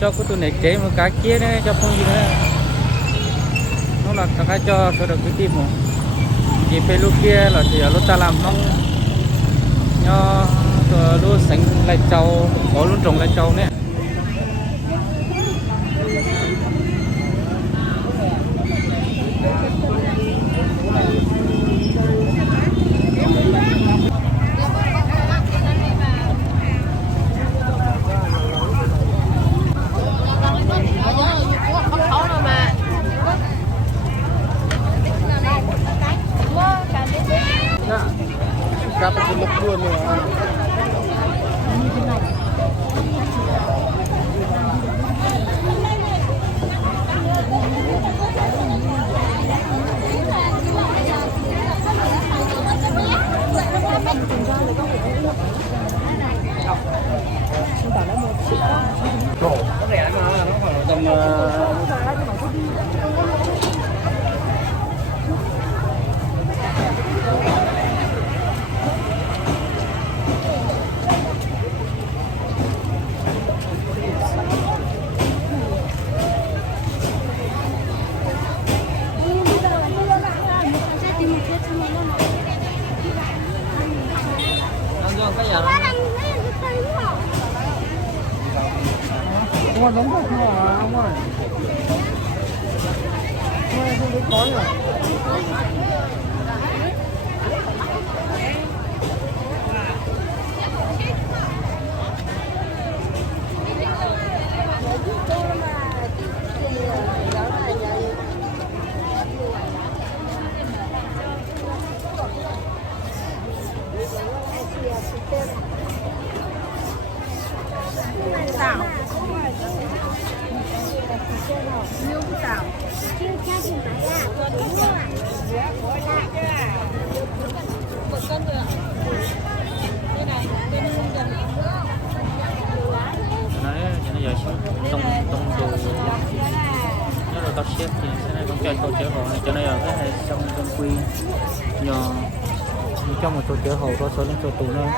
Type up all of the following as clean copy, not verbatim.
cho cái tụi này chế một cá kia đấy cho không gì nữa nó là cái cho được cái tim một chỉ phải lúc kia là thì lúc ta làm nó lúc sánh lại trâu có luôn trồng lại trâu nè cặp cái lúc luôn rồi có rẻ mà nó khoảng tầm ông giống không hả ông ơi không biết có rồi xào nhiều xào một cân rồi ạ đây này bên gần đấy nó giờ tông đồ nó là tao xếp thì thế này cũng cho tôi chở hồ này cho nên là cái này xong trong quy nhỏ trong một tôi chở hồ có số lên tôi tù nữa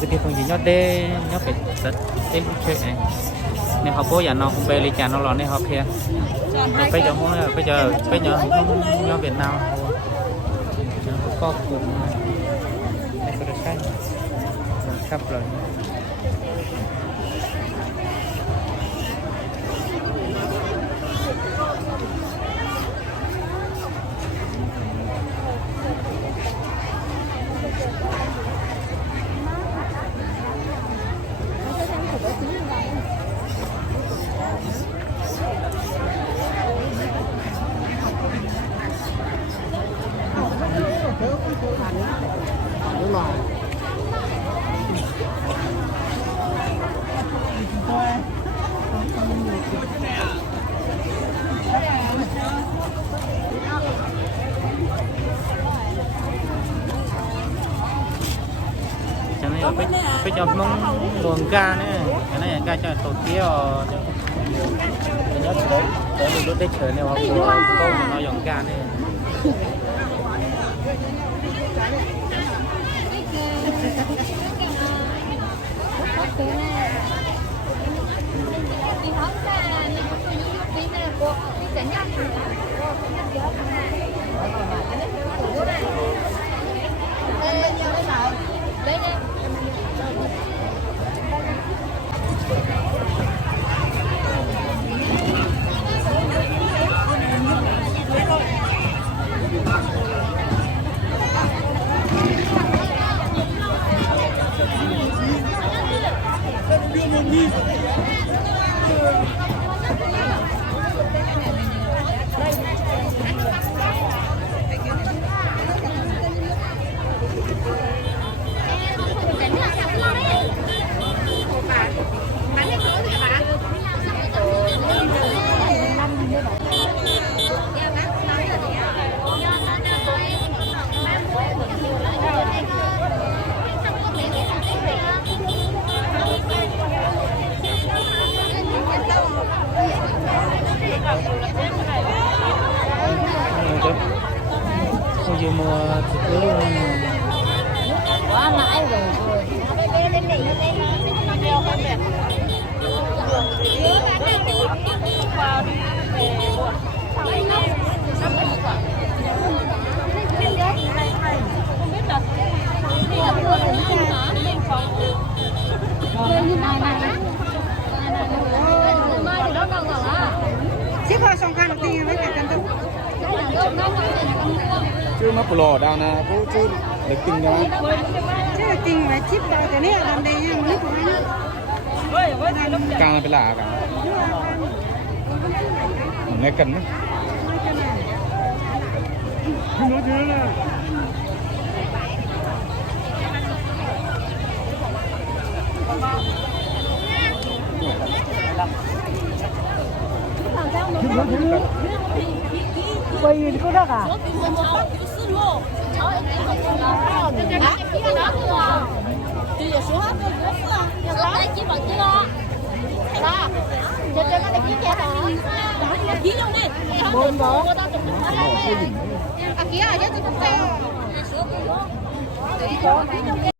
cái điều gì nó phải rất em chơi này nên họ cố giả nó không về lấy trả nó lò nên họ kia bây giờ không bây giờ không do Việt Nam có cùng này có được sai sắp rồi đúng rồi cho nên là phải cho mong luồng ca nữa cái này ca cho tổ kia nhớ đấy mình lúc đấy chờ này họ câu nó dòng ca này không dù mua thịt lưới luôn quá mãi rồi vào đi về muộn. Năm mươi quả. Không biết là thì là vừa mình phòng. Mai thì đó đâu rồi á? Xếp vào song khăn tiền với cả chân dung. Chứ nó lò đào nè, cô chứ được kinh nha. Chứ là tiền phải chip vào cái này làm đây nha, nước của anh. Càng phải lạ cả. Nghe cần đấy. Nói thế là Quay có đất à? Bốn bó. À kia chứ tôi không